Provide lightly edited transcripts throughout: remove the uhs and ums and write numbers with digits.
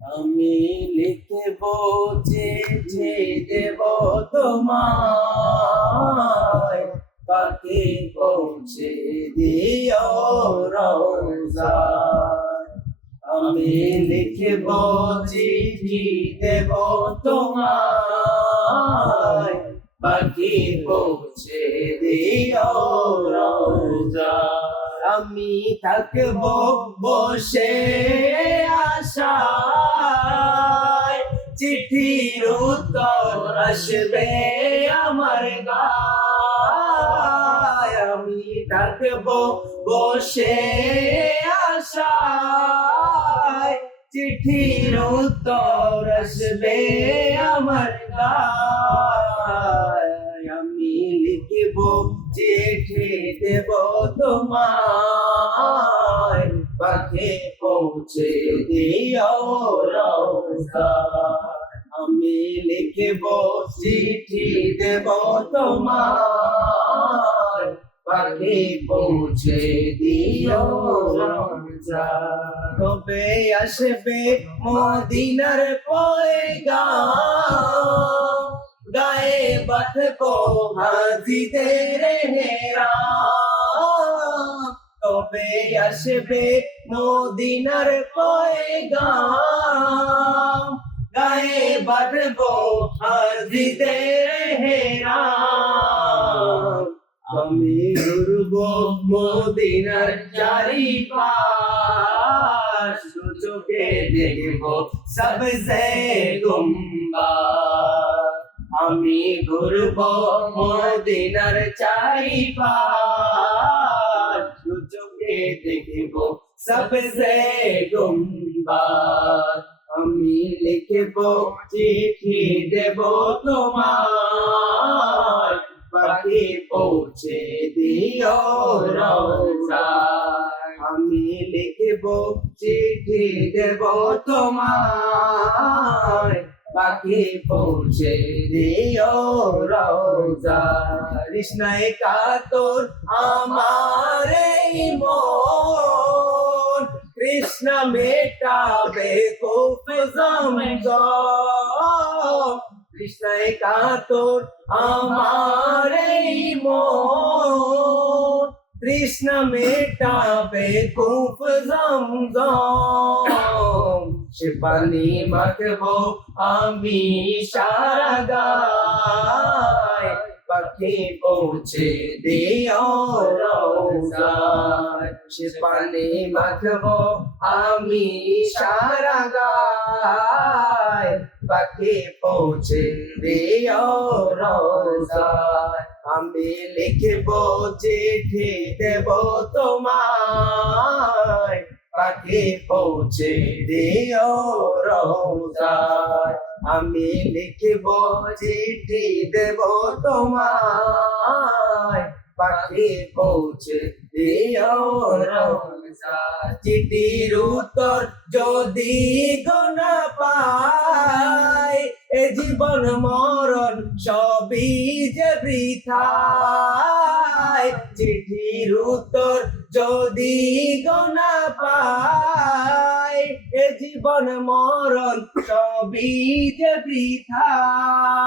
আমি লিখব চিঠি দেব তোমায়, পাখি পৌঁছে দিও রওজায়। আমি লিখব চিঠি দেব তোমায়, পাখি পৌঁছে দিও রওজায়। আমি থাকব বসে আশায়, চিঠির উত্তর আসবে আমার গায়। আমি থাকব বসে আশায়, চিঠির উত্তর আসবে আমার গায়। আমি লিখব চিঠি দেব তোমায়, পাখি পৌঁছে দিও রওজায়। আমি লিখব চিঠি দেব তোমায়, পাখি পৌঁছে দিও রওজায়। কবে আসবে মদিনার পয়গাম, গায়ে বাঁধবো হাজিদের হেরাম। কবে আসবে মদিনার পয়গাম, গায়ে বাঁধবো হাজিদের হেরাম। আমি ঘুরবো মদিনার চারিপাশ, চোখে দেখবো সবসে গুম্বাদ। আমি ঘুরবো মদিনার চারিপাশ, চোখে দেখবো সবসে গুম্বাদ। আমি লিখব চিঠি দেব তোমায়, পাখি পৌঁছে দিও রওজায়। আমি লিখব চিঠি দেব তোমায়, পাখি পৌঁছে দিও রওজায়। তৃষ্ণায় কাতর আমার এই মন, তৃষ্ণা মেটাবে খুব জমজম। তৃষ্ণায় কাতর আমার এই মন, তৃষ্ণা মেটাবে খুব জমজম। সে পানি মাখবো আমি সারা গায়, পাখি পৌঁছে দিও রওজায়। সে পানি মাখবো আমি সারা গায়, পাখি পৌঁছে দিও রওজায়। আমি লিখব চিঠি দেব তোমায়, পাখি পৌঁছে দিও রওজায়। আমি লিখব চিঠি দেব তোমায়, পাখি পৌঁছে দিও রওজায়। চিঠির উত্তর যদি গোনা পাই, এ জীবন মরণ সবই যে বৃথায়। চিঠির উত্তর যদি গোনা পাই, এ জীবন মরণ সবই যে বৃথায়।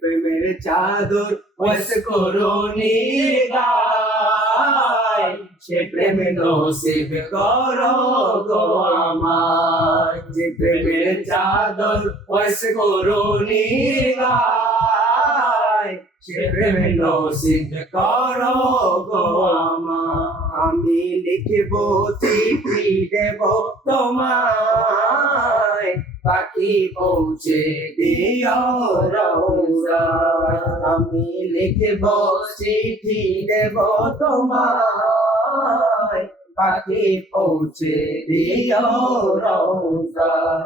প্রেমের চাদর ওয়াস করুনি গায়, সে প্রেম নসিব করো গো আমার। যে প্রেমের চাদর ওয়াস করুনি গায়, সে প্রেম নসিব করো গো আমার। আমি লিখব চিঠি দেব তোমায়, পাখি পৌঁছে দিও রওজায়। আমি লিখব চিঠি দেব তোমায়, পাখি পৌঁছে দিও রওজায়।